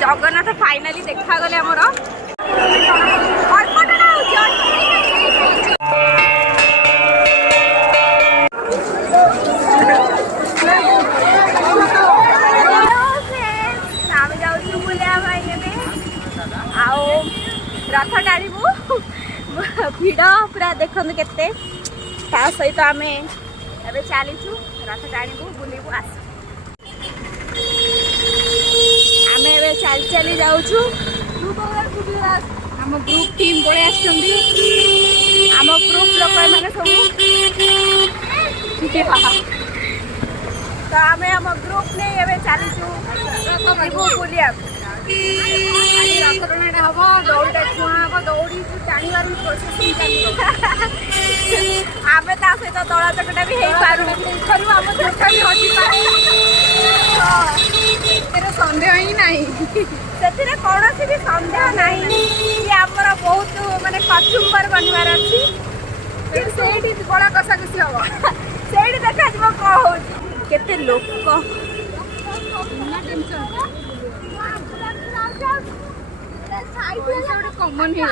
Jagannath finally देखा गले आमर रथ टाणीबू भिड़ पूरा देखु केते सहित आम ए चलीचु रथ टाणीबू बुलबू आस आम ए चली चली जाऊँ आम ग्रुप टीम पड़े आम ग्रुप लोक मैंने सब तो आम आम ग्रुप नहीं ए चलीचु बुलिया रथ टणाटा हम दौड़ा छुआ हम दौड़ी टाणिबार आम ता सहित दला चकटा भी हो पारू आम चोटा भी हजी सन्देह ही नहीं से कौन भी सन्देह नहीं कि आमर बहुत माने कचुम्बर बनवार अच्छी बड़ा कषा कषि हम से देखा कौन हो केते लोक कमन हो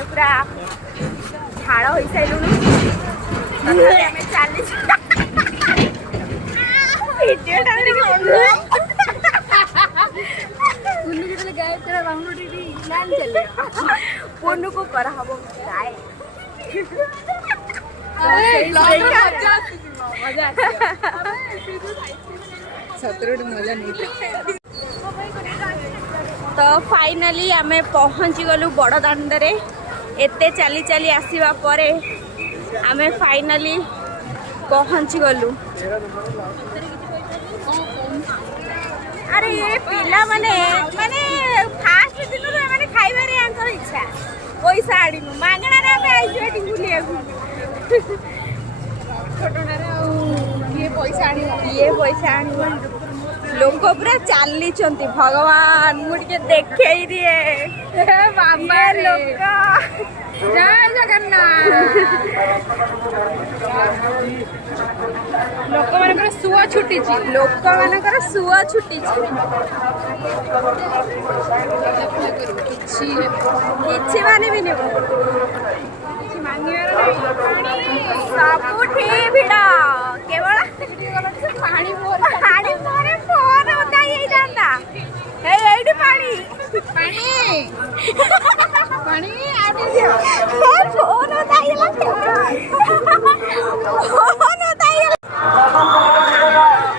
पूरा झाड़ हो सारू चली पुनू को करा हम गाय मजा नहीं तो फाइनाली आम पहुँची गलु बड़ दांडे एते चली चली आसवा पर आम फाइनाली पहुँची गलु अरे ये पिला माने माने फास्ट दिन माने खाइबारे आंकर इच्छा पैसा आड़ीनु मागणा रे आमे आइछु एठी बुलिया ये पैसा आनी लोक पूरा चली भगवान मुझे देखे दिए बाबा लोक जय जगन्नाथ लोक मान सुआ छुटी लोक मान सुआ छुटी किसी माने भी नहीं सबुठी भिड़ केवल पानी पानी मोरे फोन होता ही जाता हे एडी पानी पानी पानी आटे दियो फोन होता ही फोन होता ही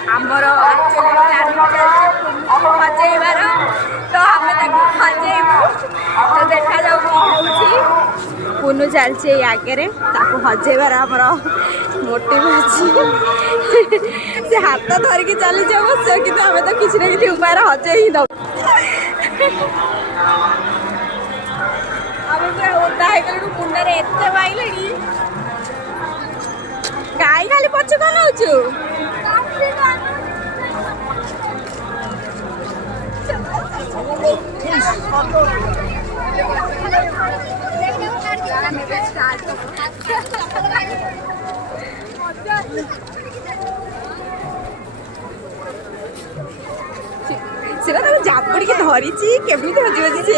हमर हजेबार तो हमें ताको हजेबू तो देखा जाऊ होउची पुनू चलছে आगे हजेबार आमर मोटिव अच्छी से हाथ धरिकी चली अवश्य कि आम तो किसी ना कि उपाय हजे ही दब आम पूरा ओदा हो गलु कुंडे एत माइले गाई खाली पछ कौन होचु सेटा तो जापड़ी के धरी केमी हजी बजी से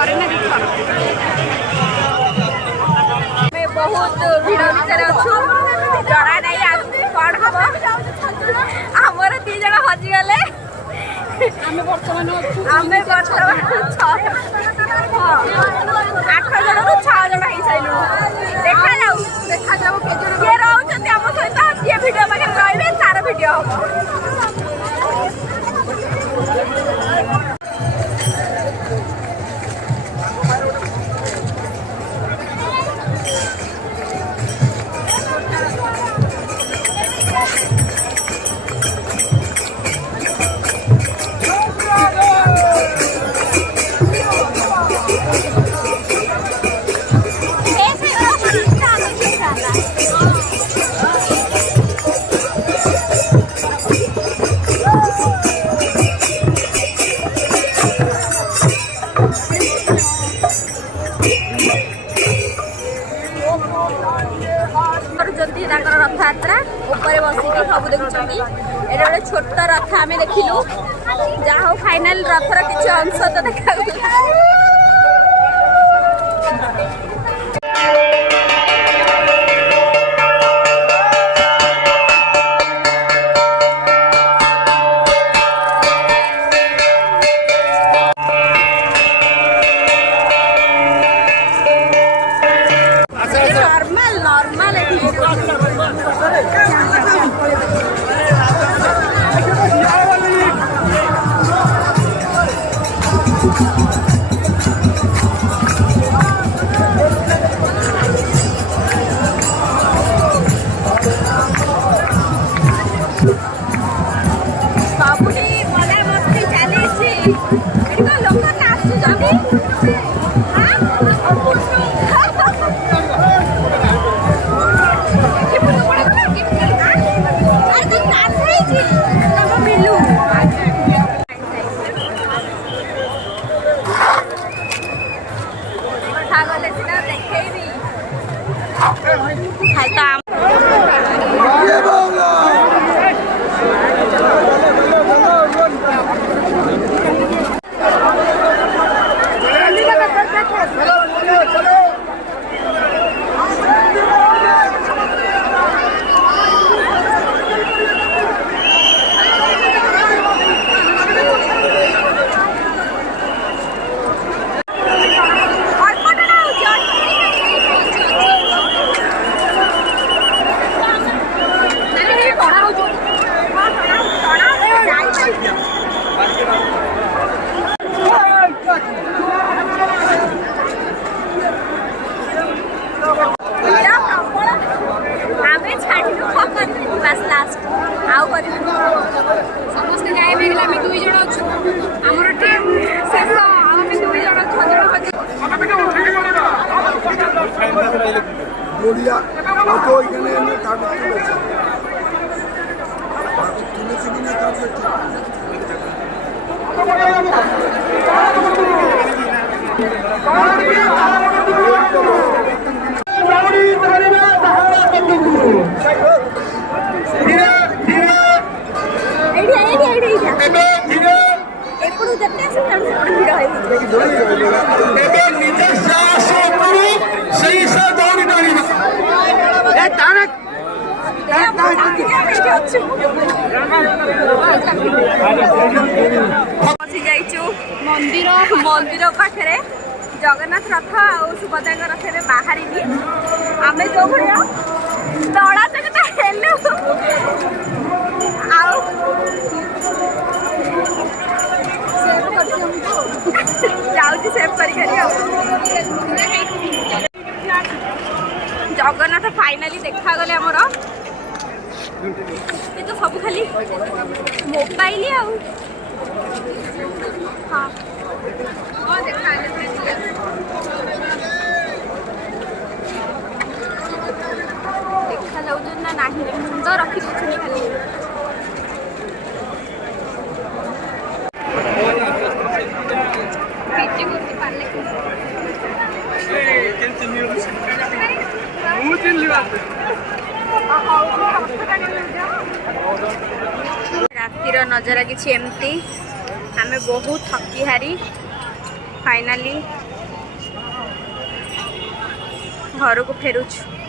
थरे ना दिथर मैं बहुत भिड़ भितर अच्छु जड़ा नहीं आगे कौन हम आमर 2 जण हजिगले आमे वर्तमान 8 जण 6 जण ही साइलु देखा जाऊ किए रहउछथि हम सहित किए वीडियो पाखे रहबे तार वीडियो हम रथयात्रा ऊपर बसिकी सब देखुं ये गोटे छोट रथ आम देखिलु जहाँ हूँ फाइनाल रथर किसी अंश तो देखा समस्ते जाए आम 2 जण अच्छु आमर टीम शेष आम 2 जण 6 जण मंदिर पाखे जगन्नाथ रथ आ सुभद्रा रथ में बाहर आम जो भाया दड़ा चकता जाऊँ सेव कर जगन्नाथ फाइनाली देखा गले आमर ये तो सब खाली मोबाइल देखा जाऊँ ना नहीं मुंड रखी खाली रातिर नजरा किसी एमती आमे बहुत थकी हारी फाइनाली घर को फेरुछु।